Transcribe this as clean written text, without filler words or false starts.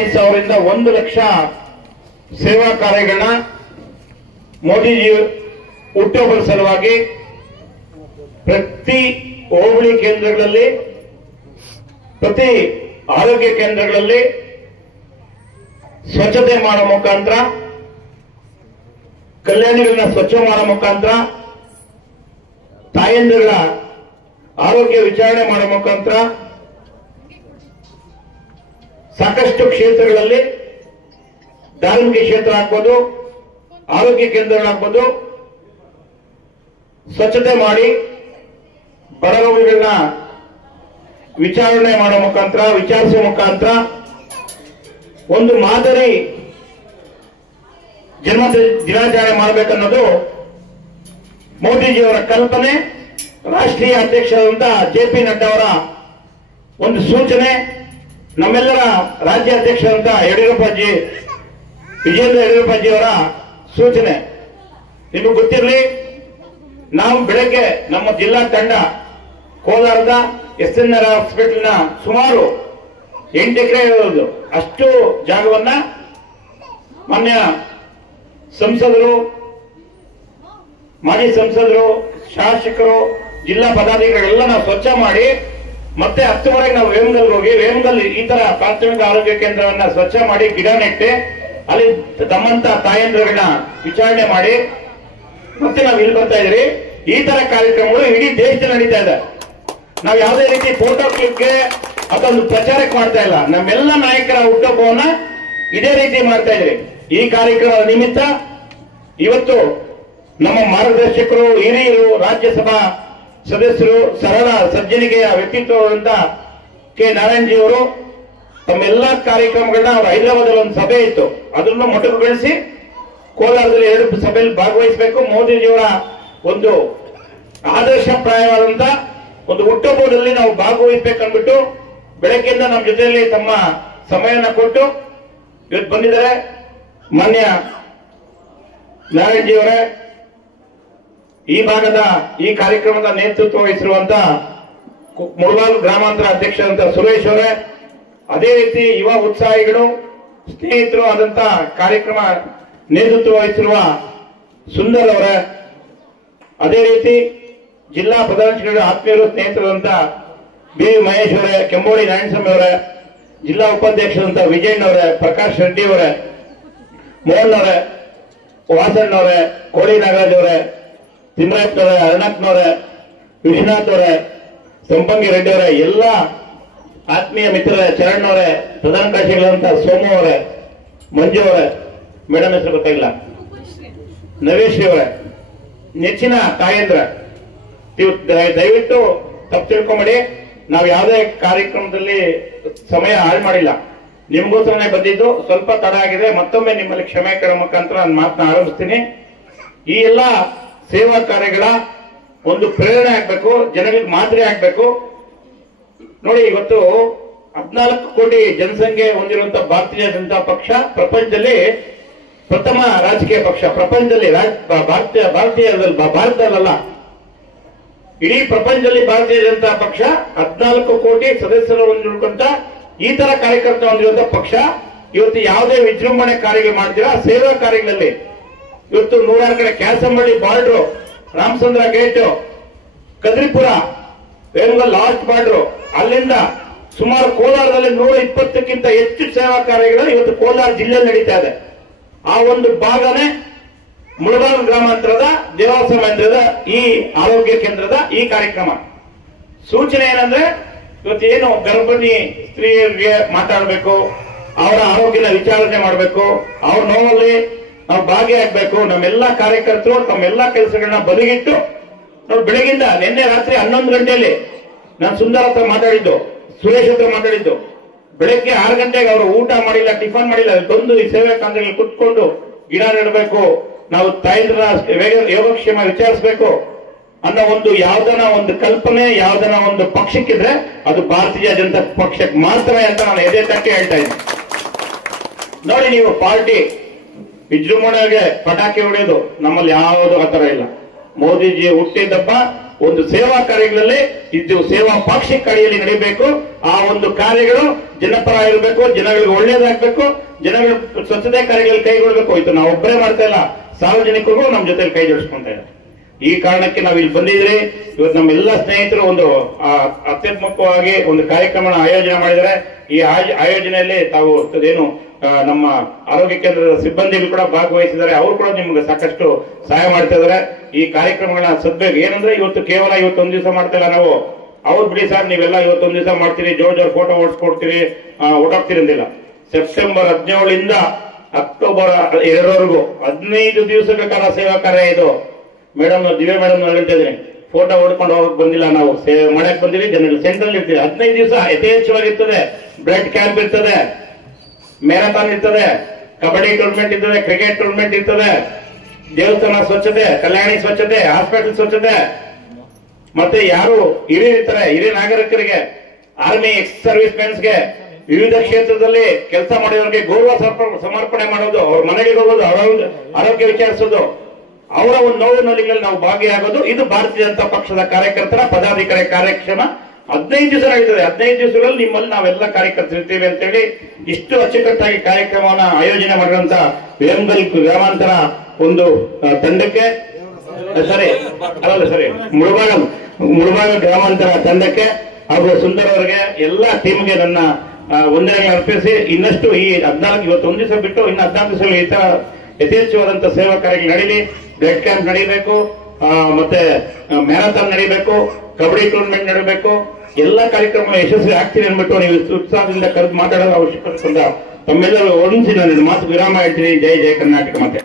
5,000ರಿಂದ 1 ಲಕ್ಷ ಸೇವಾ ಕಾರ್ಯಗಳನ್ನ ಮೋದಿಜಿ ಹುಟ್ಟುಹಬ್ಬದ ಸಲುವಾಗಿ ಪ್ರತಿ ಹೋಬಳಿ ಕೇಂದ್ರಗಳಲ್ಲಿ, ಪ್ರತಿ ಆರೋಗ್ಯ ಕೇಂದ್ರಗಳಲ್ಲಿ ಸ್ವಚ್ಛತೆ ಮಾಡೋ ಮುಖಾಂತರ, ಕಲ್ಯಾಣಿಗಳನ್ನ ಸ್ವಚ್ಛ ಮಾಡೋ ಮುಖಾಂತರ, ತಾಯಂದಿರ ಆರೋಗ್ಯ ವಿಚಾರಣೆ ಮಾಡೋ ಮುಖಾಂತರ ಸಾಕಷ್ಟು ಕ್ಷೇತ್ರಗಳಲ್ಲಿ ಧಾರ್ಮಿಕ ಕ್ಷೇತ್ರ ಆಗ್ಬೋದು, ಆರೋಗ್ಯ ಕೇಂದ್ರಗಳಾಗ್ಬೋದು, ಸ್ವಚ್ಛತೆ ಮಾಡಿ ಬಡ ರೋಗಿಗಳನ್ನ ವಿಚಾರಣೆ ಮಾಡೋ ಮುಖಾಂತರ, ವಿಚಾರಿಸುವ ಮುಖಾಂತರ ಒಂದು ಮಾದರಿ ಜನ್ಮ ದಿನಾಚರಣೆ ಮಾಡಬೇಕನ್ನೋದು ಮೋದಿಜಿಯವರ ಕಲ್ಪನೆ. ರಾಷ್ಟ್ರೀಯ ಅಧ್ಯಕ್ಷರಾದಂತ JP ನಡ್ಡಾ ಅವರ ಒಂದು ಸೂಚನೆ, ನಮ್ಮೆಲ್ಲರ ರಾಜ್ಯ ಅಧ್ಯಕ್ಷರಾದಂತ ವಿಜೇಂದ್ರ ಯಡಿಯೂರಪ್ಪಜಿಯವರ ಸೂಚನೆ. ನಿಮಗೆ ಗೊತ್ತಿರಲಿ, ನಾವು ಬೆಳಗ್ಗೆ ನಮ್ಮ ಜಿಲ್ಲಾ ತಂಡ ಕೋಲಾರದ SNR ಹಾಸ್ಪಿಟಲ್ನ ಸುಮಾರು 8 ಎಕರೆ ಇರೋದು ಅಷ್ಟು ಜಾಗವನ್ನ ಮಾನ್ಯ ಸಂಸದರು, ಮಾಜಿ ಸಂಸದರು, ಶಾಸಕರು, ಜಿಲ್ಲಾ ಪದಾಧಿಕಾರಿಗಳೆಲ್ಲ ನಾವು ಸ್ವಚ್ಛ ಮಾಡಿ ಮತ್ತೆ 10 ನಾವು ವೇಮಗಲ್ ಹೋಗಿ, ವೇಮಗಲ್ ಈ ತರ ಪ್ರಾಥಮಿಕ ಆರೋಗ್ಯ ಕೇಂದ್ರವನ್ನ ಸ್ವಚ್ಛ ಮಾಡಿ ಗಿಡ ನೆಟ್ಟೆ ಅಲ್ಲಿ ತಮ್ಮಂತ ತಾಯಂದ್ರಗಳನ್ನ ವಿಚಾರಣೆ ಮಾಡಿ ಮತ್ತೆ ನಾವು ಇಲ್ಲಿ ಬರ್ತಾ ಇದ್ರಿ. ಈ ತರ ಕಾರ್ಯಕ್ರಮಗಳು ಇಡೀ ದೇಶದಲ್ಲಿ ನಡೀತಾ ಇದೆ. ನಾವು ಯಾವುದೇ ರೀತಿ ಫೋಟೋ ಕ್ಲಿಪ್ಗೆ ಅದೊಂದು ಪ್ರಚಾರಕ್ಕೆ ಮಾಡ್ತಾ ಇಲ್ಲ. ನಮ್ಮೆಲ್ಲ ನಾಯಕರ ಹುಟ್ಟುಹಬ್ಬವನ್ನ ಇದೇ ರೀತಿ ಮಾಡ್ತಾ ಇದ್ರಿ. ಈ ಕಾರ್ಯಕ್ರಮದ ನಿಮಿತ್ತ ಇವತ್ತು ನಮ್ಮ ಮಾರ್ಗದರ್ಶಕರು, ಹಿರಿಯರು, ರಾಜ್ಯಸಭಾ ಸದಸ್ಯರು, ಸರಳ ಸಜ್ಜನಿಕೆಯ ವ್ಯಕ್ತಿತ್ವವಾದಂತ ಕೆ ನಾರಾಯಣಜಿ ಅವರು ತಮ್ಮೆಲ್ಲಾ ಕಾರ್ಯಕ್ರಮಗಳನ್ನ ಅವರು ಹೈದರಾಬಾದ್ ಒಂದು ಸಭೆ ಇತ್ತು, ಅದನ್ನು ಮೊಟಕುಗೊಳಿಸಿ ಕೋಲಾರದಲ್ಲಿ 2 ಸಭೆಯಲ್ಲಿ ಭಾಗವಹಿಸಬೇಕು. ಮೋದಿಜಿಯವರ ಒಂದು ಆದರ್ಶಪ್ರಾಯವಾದಂತ ಒಂದು ಹುಟ್ಟುಹಬ್ಬದಲ್ಲಿ ನಾವು ಭಾಗವಹಿಸಬೇಕನ್ಬಿಟ್ಟು ಬೆಳಗ್ಗೆಯಿಂದ ನಮ್ಮ ಜೊತೆಯಲ್ಲಿ ತಮ್ಮ ಸಮಯನ ಕೊಟ್ಟು ಇವತ್ತು ಬಂದಿದ್ದಾರೆ. ಮಾನ್ಯ ನಾರಾಯಣಜಿಯವರೇ, ಈ ಭಾಗದ ಈ ಕಾರ್ಯಕ್ರಮದ ನೇತೃತ್ವ ವಹಿಸಿರುವಂತ ಮುಳಬಾಗಿಲು ಗ್ರಾಮಾಂತರ ಅಧ್ಯಕ್ಷರಂತ ಸುರೇಶ್ ಅವರೇ, ಅದೇ ರೀತಿ ಯುವ ಉತ್ಸಾಹಿಗಳು, ಸ್ನೇಹಿತರು ಆದಂತ ಕಾರ್ಯಕ್ರಮ ನೇತೃತ್ವ ವಹಿಸಿರುವ ಸುಂದರ್ ಅವರೇ, ಅದೇ ರೀತಿ ಜಿಲ್ಲಾ ಪ್ರಧಾನ ಆತ್ಮೀಯರು, ಸ್ನೇಹಿತರಾದಂತ ಬಿ ಮಹೇಶ್ ಅವರೇ, ಕೆಂಬೋಡಿ ನಾರಾಯಣಸ್ವಾಮಿ ಅವರೇ, ಜಿಲ್ಲಾ ಉಪಾಧ್ಯಕ್ಷರಂತ ವಿಜಯಣ್ಣ ಅವರೇ, ಪ್ರಕಾಶ್ ರೆಡ್ಡಿ ಅವರೇ, ಮೋಹನ್ ಅವರೇ, ವಾಸಣ್ಣ ಅವರೇ, ಕೋಳಿ ನಾಗರಾಜ್ ಅವರೇ, ತಿಮ್ಮರಾಯಪ್ಪನವರೇ, ಅರುಣಪ್ಪನವರೇ, ವಿಶ್ವನಾಥ್ ಅವರೇ, ಸಂಪಂಗಿ ರೆಡ್ಡಿ ಅವರೇ, ಎಲ್ಲ ಆತ್ಮೀಯ ಮಿತ್ರರೇ, ಚರಣ್ ಅವರೇ, ಪ್ರಧಾನ ಕಾರ್ಯದರ್ಶಿಗಳಂತ ಸೋಮು ಅವರೇ, ಮಂಜು ಅವರೇ, ಮೇಡಮ್ ಹೆಸರು ಗೊತ್ತಾಗಿಲ್ಲ, ನವೇಶ್ರೀ ಅವರೇ, ನೆಚ್ಚಿನ ತಾಯಂದ್ರ, ದಯವಿಟ್ಟು ತಪ್ಪು ತಿಳ್ಕೊಂಬೇಡಿ. ನಾವು ಯಾವುದೇ ಕಾರ್ಯಕ್ರಮದಲ್ಲಿ ಸಮಯ ಹಾಳು ಮಾಡಿಲ್ಲ. ನಿಮ್ಗೋಸ್ಕರನೇ ಬಂದಿದ್ದು. ಸ್ವಲ್ಪ ತಡ ಆಗಿದೆ, ಮತ್ತೊಮ್ಮೆ ನಿಮ್ಮಲ್ಲಿ ಕ್ಷಮೆ ಕೇಳೋ ಮುಖಾಂತರ ನಾನು ಮಾತನ್ನ ಆರಂಭಿಸ್ತೀನಿ. ಈ ಎಲ್ಲ ಸೇವಾ ಕಾರ್ಯಗಳ ಒಂದು ಪ್ರೇರಣೆ ಆಗ್ಬೇಕು, ಜನಗಳಿಗೆ ಮಾದರಿ ಆಗ್ಬೇಕು. ನೋಡಿ, ಇವತ್ತು 14 ಕೋಟಿ ಜನಸಂಖ್ಯೆ ಹೊಂದಿರುವಂತಹ ಭಾರತೀಯ ಜನತಾ ಪಕ್ಷ ಪ್ರಪಂಚದಲ್ಲಿ ಪ್ರಥಮ ರಾಜಕೀಯ ಪಕ್ಷ. ಪ್ರಪಂಚದಲ್ಲಿ ಭಾರತದಲ್ಲ, ಇಡೀ ಪ್ರಪಂಚದಲ್ಲಿ ಭಾರತೀಯ ಜನತಾ ಪಕ್ಷ 14 ಕೋಟಿ ಸದಸ್ಯರು ಹೊಂದಿರುವಂತ ಈ ತರ ಕಾರ್ಯಕರ್ತ ಹೊಂದಿರುವಂತಹ ಪಕ್ಷ. ಇವತ್ತು ಯಾವುದೇ ವಿಜೃಂಭಣೆ ಕಾರ್ಯಗಳು ಮಾಡ್ತೀರಾ, ಸೇವಾ ಕಾರ್ಯಗಳಲ್ಲಿ ಇವತ್ತು 106 ಕಡೆ Kyasamballi border, Ramachandra gate, Kadripura, Vemagal last border, ಅಲ್ಲಿಂದ ಸುಮಾರು ಕೋಲಾರದಲ್ಲಿ 120ಕ್ಕಿಂತ ಹೆಚ್ಚು ಸೇವಾ ಕಾರ್ಯಗಳು ಇವತ್ತು ಕೋಲಾರ ಜಿಲ್ಲೆಯಲ್ಲಿ ನಡೀತಾ ಇದೆ. ಆ ಒಂದು ಭಾಗನೇ ಮುಳಬಾಗಿಲು ಗ್ರಾಮಾಂತರದ ದೇವಾಸ ಮಂದಿರದ ಈ ಆರೋಗ್ಯ ಕೇಂದ್ರದ ಈ ಕಾರ್ಯಕ್ರಮ. ಸೂಚನೆ ಏನಂದ್ರೆ, ಇವತ್ತೇನು ಗರ್ಭಿಣಿ ಸ್ತ್ರೀಯರಿಗೆ ಮಾತಾಡಬೇಕು, ಅವರ ಆರೋಗ್ಯನ ವಿಚಾರಣೆ ಮಾಡಬೇಕು, ಅವ್ರ ನೋವಲ್ಲಿ ನಾವು ಭಾಗಿಯಾಗಬೇಕು. ನಮ್ಮೆಲ್ಲಾ ಕಾರ್ಯಕರ್ತರು ತಮ್ಮೆಲ್ಲಾ ಕೆಲಸಗಳನ್ನ ಬದಿಗಿಟ್ಟು ನಾವು ಬೆಳಗಿಂದ ನಿನ್ನೆ ರಾತ್ರಿ 11 ಗಂಟೆಯಲ್ಲಿ ನಾನು ಸುಂದರ ಹತ್ರ ಮಾತಾಡಿದ್ದು, ಸುರೇಶ್ ಹತ್ರ ಮಾತಾಡಿದ್ದು, ಬೆಳಗ್ಗೆ 6 ಗಂಟೆಗೆ ಅವರು ಊಟ ಮಾಡಿಲ್ಲ, ಟಿಫನ್ ಮಾಡಿಲ್ಲ, ಬಂದು ಈ ಸೇವಾ ಕೇಂದ್ರದಲ್ಲಿ ಕುತ್ಕೊಂಡು ಗಿಡ ನೆಡಬೇಕು, ನಾವು ತಾಯಂದ್ರ ಯೋಗಕ್ಷೇಮ ವಿಚಾರಿಸಬೇಕು ಅನ್ನೋ ಒಂದು ಯಾವ್ದನ ಒಂದು ಕಲ್ಪನೆ, ಯಾವ್ದನ ಒಂದು ಪಕ್ಷಕ್ಕಿದ್ರೆ ಅದು ಭಾರತೀಯ ಜನತಾ ಪಕ್ಷಕ್ಕೆ ಮಾತ್ರ ಅಂತ ನಾನು ಎದೆ ತಟ್ಟಿ ಹೇಳ್ತಾ ಇದ್ದೀನಿ. ನೋಡಿ, ನೀವು ಪಾರ್ಟಿ ವಿಜೃಂಭಣೆಗೆ ಪಟಾಕಿ ಹೊಡೆಯೋದು ನಮ್ಮಲ್ಲಿ ಯಾವುದು ಆತರ ಇಲ್ಲ. ಮೋದಿಜಿ ಹುಟ್ಟಿದಬ್ಬ ಒಂದು ಸೇವಾ ಕಾರ್ಯಗಳಲ್ಲಿ ಇದು ಸೇವಾ ಪಾಕ್ಷಿಕ ಅಡಿಯಲ್ಲಿ ನಡೆಯಬೇಕು. ಆ ಒಂದು ಕಾರ್ಯಗಳು ಜನಪರ ಇರಬೇಕು, ಜನಗಳಿಗೆ ಒಳ್ಳೇದಾಗಬೇಕು, ಜನಗಳ ಸ್ವಚ್ಛತೆ ಕಾರ್ಯಗಳಲ್ಲಿ ಕೈಗೊಳ್ಳಬೇಕು. ಇದು ನಾವು ಒಬ್ಬರೇ ಮಾಡ್ತಾ ಇಲ್ಲ, ಸಾರ್ವಜನಿಕರು ನಮ್ಮ ಜೊತೆ ಕೈ ಜೋಡಿಸ್ಕೊಂತ ಇದ್ದಾರೆ. ಈ ಕಾರಣಕ್ಕೆ ನಾವು ಇಲ್ಲಿ ಬಂದಿದ್ರೆ ಇವತ್ತು ನಮ್ಮೆಲ್ಲ ಸ್ನೇಹಿತರು ಒಂದು ಅತ್ಯುತ್ತಮವಾಗಿ ಒಂದು ಕಾರ್ಯಕ್ರಮ ಆಯೋಜನೆ ಮಾಡಿದರೆ ಈ ಆಯೋಜನೆಯಲ್ಲಿ ತಾವು ಏನು ನಮ್ಮ ಆರೋಗ್ಯ ಕೇಂದ್ರದ ಸಿಬ್ಬಂದಿಗಳು ಕೂಡ ಭಾಗವಹಿಸಿದ್ದಾರೆ. ಅವರು ಕೂಡ ನಿಮ್ಗೆ ಸಾಕಷ್ಟು ಸಹಾಯ ಮಾಡ್ತಾ ಇದಾರೆ. ಈ ಕಾರ್ಯಕ್ರಮಗಳನ್ನ ಸದ್ಬೇಕು ಏನಂದ್ರೆ ಇವತ್ತು ಕೇವಲ ಇವತ್ತೊಂದು ದಿವಸ ಮಾಡ್ತಾ ಇಲ್ಲ ನಾವು. ಅವ್ರು ಬಿಡಿ ಸರ್ ನೀವೆಲ್ಲ ಇವತ್ತೊಂದು ದಿವಸ ಮಾಡ್ತೀರಿ, ಜೋರ್ ಫೋಟೋ ಓಡಿಸ್ಕೊಡ್ತೀರಿ, ಓಡಾಡ್ತೀರಿ ಅಂದಿಲ್ಲ. ಸೆಪ್ಟೆಂಬರ್ 17ರಿಂದ ಅಕ್ಟೋಬರ್ 2ರವರೆಗೂ 15 ದಿವಸಗಳ ಕಾಲ ಸೇವಾ ಕಾರ್ಯ ಇದು. ಮೇಡಮ್ ದಿವ್ಯ ಮೇಡಮ್ ಹೇಳ್ತಾ ಇದ್ದೀನಿ, ಫೋಟೋ ಓಡ್ಕೊಂಡು ಹೋಗಕ್ ಬಂದಿಲ್ಲ, ನಾವು ಸೇವೆ ಮಾಡಕ್ ಬಂದಿವಿ. ಜನರು ಸೆಂಟ್ರಲ್ ಇರ್ತೀವಿ. 15 ದಿವಸ ಯಥೇಚ್ಛವಾಗಿರ್ತದೆ. ಬ್ಲಡ್ ಕ್ಯಾಂಪ್ ಇರ್ತದೆ, ಮ್ಯಾರಥಾನ್ ಇರ್ತದೆ, ಕಬಡ್ಡಿ ಟೂರ್ನಮೆಂಟ್ ಇರ್ತದೆ, ಕ್ರಿಕೆಟ್ ಟೂರ್ನಮೆಂಟ್ ಇರ್ತದೆ, ದೇವಸ್ಥಾನ ಸ್ವಚ್ಛತೆ, ಕಲ್ಯಾಣಿ ಸ್ವಚ್ಛತೆ, ಹಾಸ್ಪಿಟಲ್ ಸ್ವಚ್ಛತೆ, ಮತ್ತೆ ಯಾರು ಹಿರಿಯರಿರ್ತಾರೆ, ಹಿರಿಯ ನಾಗರಿಕರಿಗೆ, ಆರ್ಮಿ ಎಕ್ಸ್ ಸರ್ವಿಸ್ ಮೆನ್ಸ್ಗೆ, ವಿವಿಧ ಕ್ಷೇತ್ರದಲ್ಲಿ ಕೆಲಸ ಮಾಡಿದವರಿಗೆ ಗೌರವ ಸಮರ್ಪಣೆ ಮಾಡೋದು, ಅವ್ರ ಮನೆಗೆ ಹೋಗೋದು, ಆರೋಗ್ಯ ವಿಚಾರಿಸೋದು, ಅವರ ಒಂದು ನೋವು ನೋಲಿಗಳಲ್ಲಿ ನಾವು ಭಾಗಿಯಾಗೋದು. ಇದು ಭಾರತೀಯ ಜನತಾ ಪಕ್ಷದ ಕಾರ್ಯಕರ್ತರ ಪದಾಧಿಕಾರಿ ಕಾರ್ಯಕ್ರಮ. 15 ದಿವಸ ನಡೀತದೆ. 15 ದಿವಸಗಳಲ್ಲಿ ನಿಮ್ಮಲ್ಲಿ ನಾವೆಲ್ಲ ಕಾರ್ಯಕರ್ತರಿರ್ತೀವಿ ಅಂತೇಳಿ ಇಷ್ಟು ಅಚ್ಚುಕಟ್ಟಾಗಿ ಕಾರ್ಯಕ್ರಮವನ್ನು ಆಯೋಜನೆ ಮಾಡಿರುವಂತ ವೇಮಗಲ್ ಗ್ರಾಮಾಂತರ ಒಂದು ತಂಡಕ್ಕೆ ಮುಳಬಾಗ ಗ್ರಾಮಾಂತರ ತಂಡಕ್ಕೆ ಹಾಗೂ ಸುಂದರ್ ಅವರಿಗೆ ಎಲ್ಲ ಟೀಮ್ಗೆ ನನ್ನ ವಂದನೆಗಳನ್ನು ಅರ್ಪಿಸಿ ಇನ್ನಷ್ಟು ಈ 14 ಇವತ್ತು ಒಂದು ದಿವಸ ಬಿಟ್ಟು ಇನ್ನು 14 ದಿವಸಗಳು ಈ ತರ ಯಥೇಚ್ಛವಾದಂತಹ ಸೇವಾ ಕಾರ್ಯಗಳು ನಡೀಲಿ. ಬ್ಲಡ್ ಕ್ಯಾಂಪ್ ನಡೀಬೇಕು, ಮತ್ತೆ ಮ್ಯಾರಥಾನ್ ನಡೀಬೇಕು, ಕಬಡ್ಡಿ ಟೂರ್ನಮೆಂಟ್ ನಡೀಬೇಕು. ಎಲ್ಲ ಕಾರ್ಯಕ್ರಮ ಯಶಸ್ವಿ ಆಗ್ತೀನಿ ಅಂದ್ಬಿಟ್ಟು ನೀವು ಉತ್ಸಾಹದಿಂದ ಕರೆದು ಮಾತಾಡೋದು ಅವಶ್ಯಕತೆ ತಮ್ಮೆಲ್ಲರೂ ಒಂದಿಸಿ ನಾನು ಮಾತು ವಿರಾಮ ಹೇಳ್ತೀನಿ. ಜೈ ಜೈ ಕರ್ನಾಟಕ. ಮತ್ತೆ